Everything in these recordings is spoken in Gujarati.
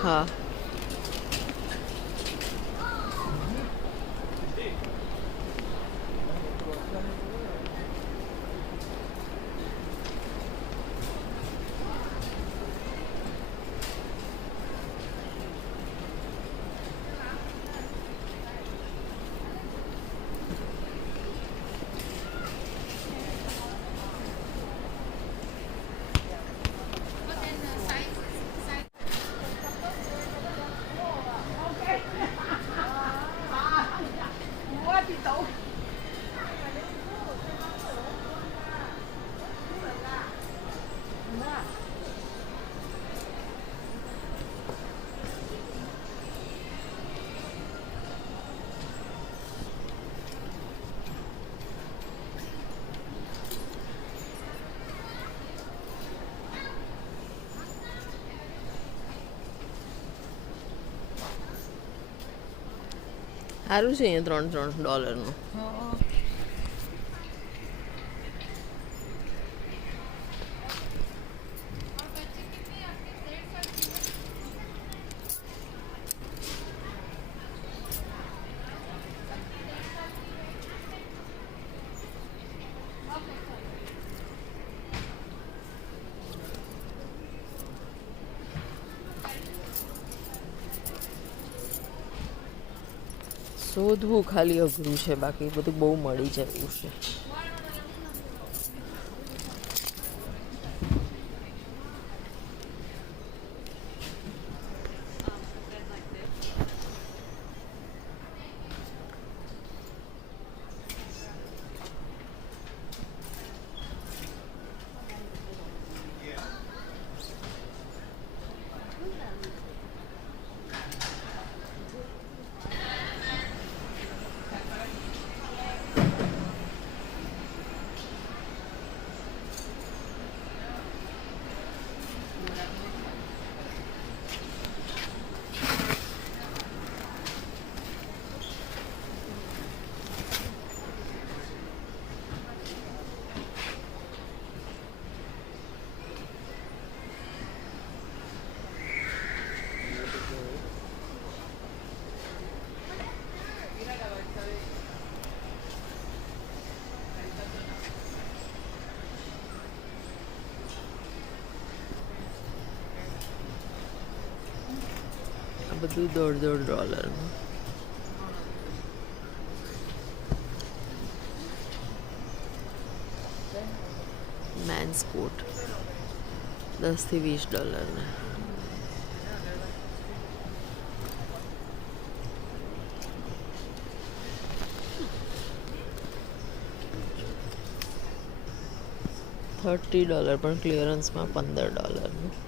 系啊。હા સારું છે અહીંયા ત્રણ ત્રણ ડોલરનું. શોધવું ખાલી અઘરું છે બાકી બધું બહુ મળી એવું છે. બધું દોઢ દોઢ ડોલરનું મેન્સ કોટ દસથી વીસ ડોલરના થર્ટી ડોલર પણ ક્લિયરન્સમાં પંદર ડોલરનું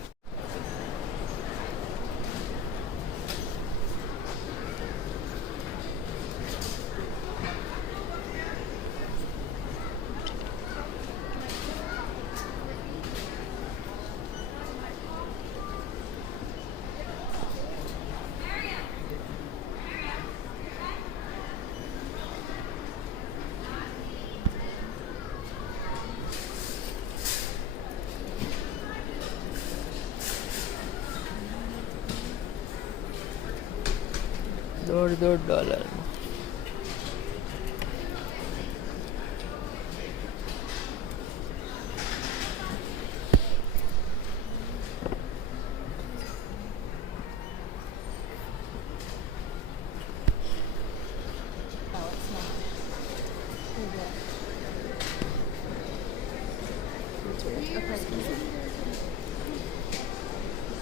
દોઢ દોઢ ડોલર.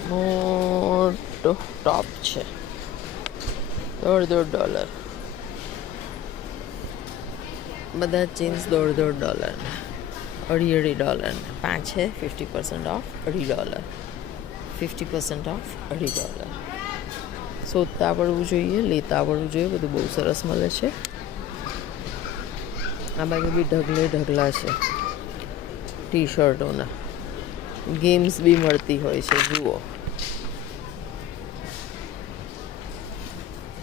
મોટો ટોપ છે. દોઢ દોઢ ડોલર. બધા જીન્સ દોઢ દોઢ ડોલરના અઢી અઢી ડોલરના પાંચ છે ફિફ્ટી પર્સન્ટ ઓફ અઢી ડોલર. ફિફ્ટી પર્સન્ટ ઓફ અઢી ડોલર. શોધતા આવડવું જોઈએ, લેતા આવડવું જોઈએ, બધું બહુ સરસ મળે છે. આ બાજુ બી ઢગલે ઢગલા છે. ટી શર્ટોના ગેમ્સ બી મળતી હોય છે, જુઓ.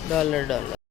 ડોલર ડોલર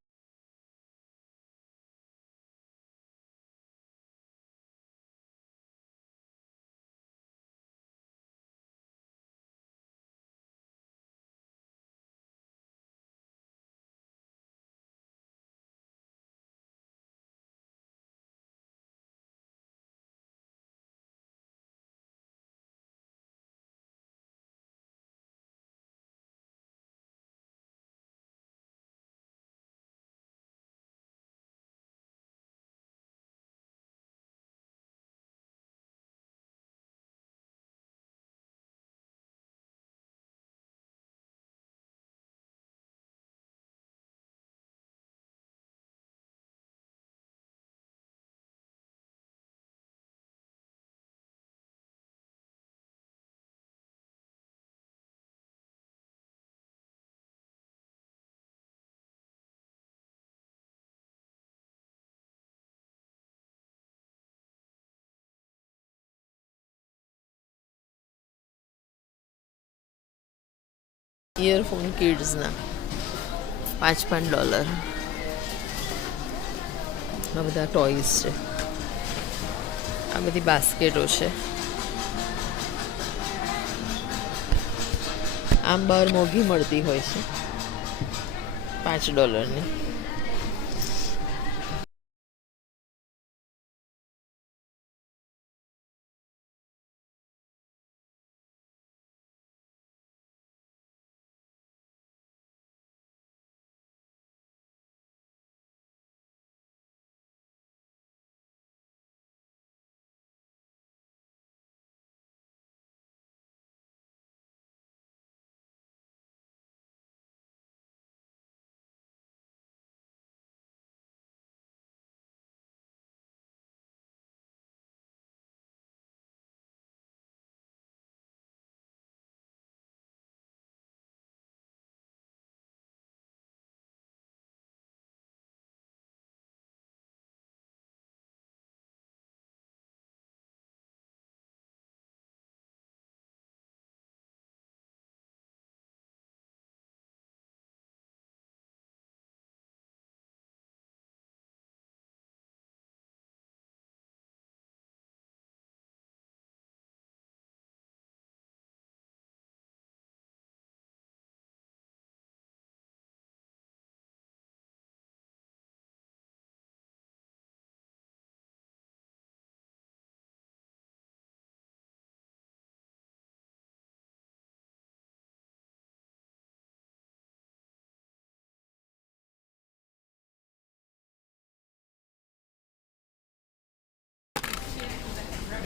ઇયરફોન કિડ્સના પાંચ પાંચ ડોલર આ બધા ટોયસ છે. આ બધી બાસ્કેટો છે. આમ બહાર મોંઘી મળતી હોય છે. પાંચ ડોલરની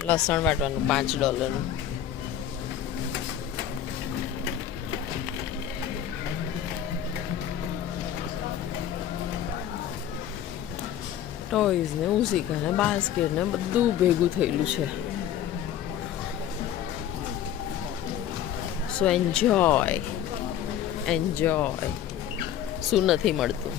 લસણ વાટવાનું, પાંચ ડોલરનું. ટોઈઝ ને ઉસીકા ને બાસ્કેટ ને બધું ભેગું થયેલું છે. સો એન્જોય એન્જોય શું નથી મળતું?